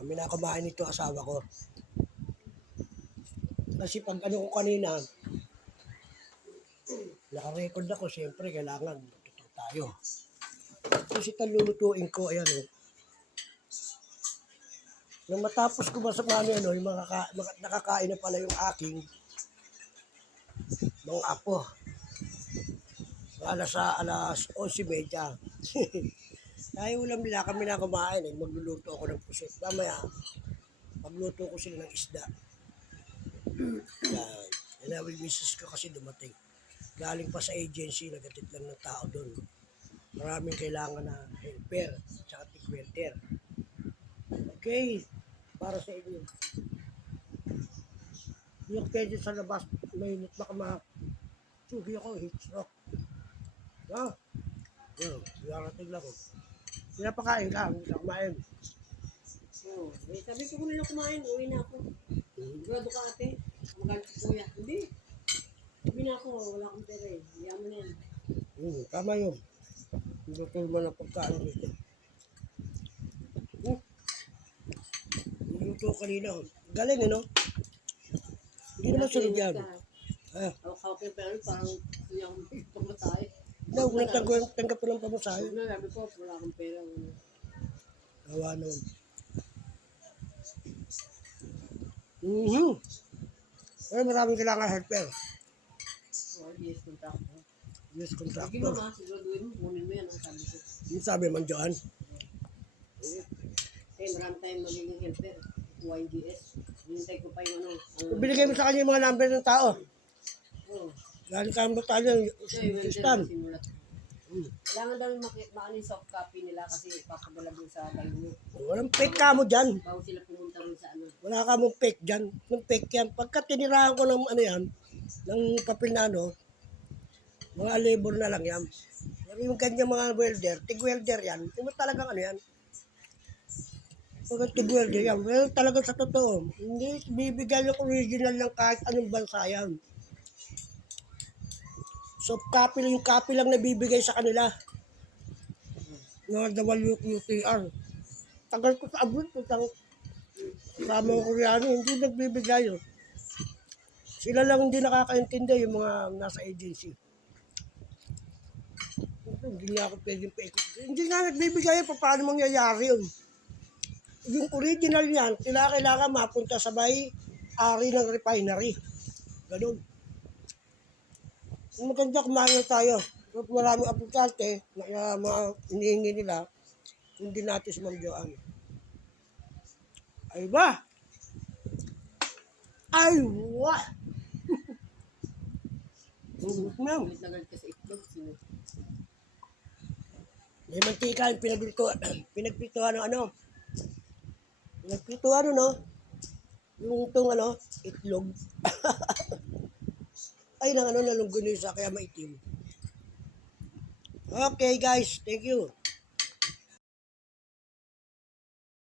Kami na kumain nito asawa ko. Kasi pag ano ko kanina, nakarecord ako, siyempre kailangan totoo tayo. Kasi ito lulutuin ko, ayan o. Nang matapos ko ba sa mami, ano, yung mga, mga nakakain na pala yung aking mga apo. Alas alas 11.30. Tayo ulam nila kami na kumain eh. Magluluto ako ng pusit. Mamaya, magluto ko sila ng isda. Yan. Yan ang misis ko kasi dumating. Galing pa sa agency, nagatid lang ng tao doon. Maraming kailangan na helper, tsaka tigwelter. Okay, para sa inyo. Yung pwede sa labas, mainit baka ma... Sugi ako, heat stroke. Ha? Yun, narating lang ko. Pinapakain ka, hindi ka kumain. Oo. Eh, sabi ko kung na kumain, uwi na ako. Sigurado ka ate, magalit si kuya. Hindi. Sabi na ako, wala akong pera eh. Yaman na yan. Hmm, tama yun. Luto mo ng pagkain dito. Hmm. Luto kanina. Galing, ano? Hindi naman sunod yan. Hawak-hawak yung pera, parang kuya akong pamatay. No, kung tanggap, tanggap ko ng pamasahe. Na, sabi ko, wala akong pera. Wala. Gawa nun. Mhm. Eh, maraming kailangan helper. Oh, yes, contact mo. Yes, Sige mo contractor. ma, siguraduhin mo, kunin mo yan ang sabi ko. Yung sabi man dyan. Eh, marami tayong magiging helper. YGS. Hinintay ko pa yung ano. Binigay mo sa kanya yung mga number ng tao. Oo. Galing ka mo tayo ng Ito yung welder stand. na simulat. Hmm. Kailangan daw maano yung soft copy nila kasi papadala dun sa bayo. Walang fake ka mo dyan. Bago sila pumunta rin sa ano. Wala ka mong fake dyan. Yung fake yan. Pagka tinirahan ko ng ano yan, ng papel na ano, mga labor na lang yan. Pero yung kanya mga welder, tig-welder yan, yung talagang ano yan. Pagka tig-welder yan, well, talaga sa totoo, hindi bibigyan yung original ng kahit anong bansa yan. So, copy lang yung copy lang na bibigay sa kanila. Mga WQTR. Tagal ko sa abroad, putang Kasama ko Koreano, hindi nagbibigay yun. Sila lang hindi nakakaintindi yung mga nasa agency. Hindi nga ako pwedeng paikot. Hindi nga nagbibigay yun, paano mangyayari yun. Yung original niyan, sila kailangan mapunta sa may ari ng refinery. Ganun. Maganda kumain tayo. Kung maraming aplikante na uh, mga hinihingi nila, hindi natin si Ma'am Joanne. Ay ba? Ay wa! Ubus na. May mantika yung pinagpito, pinagpituan ng ano. Pinagpituan no? Yung itong ano, itlog. Ay, nang ano, nalunggunisa, kaya maitim. Okay guys, thank you.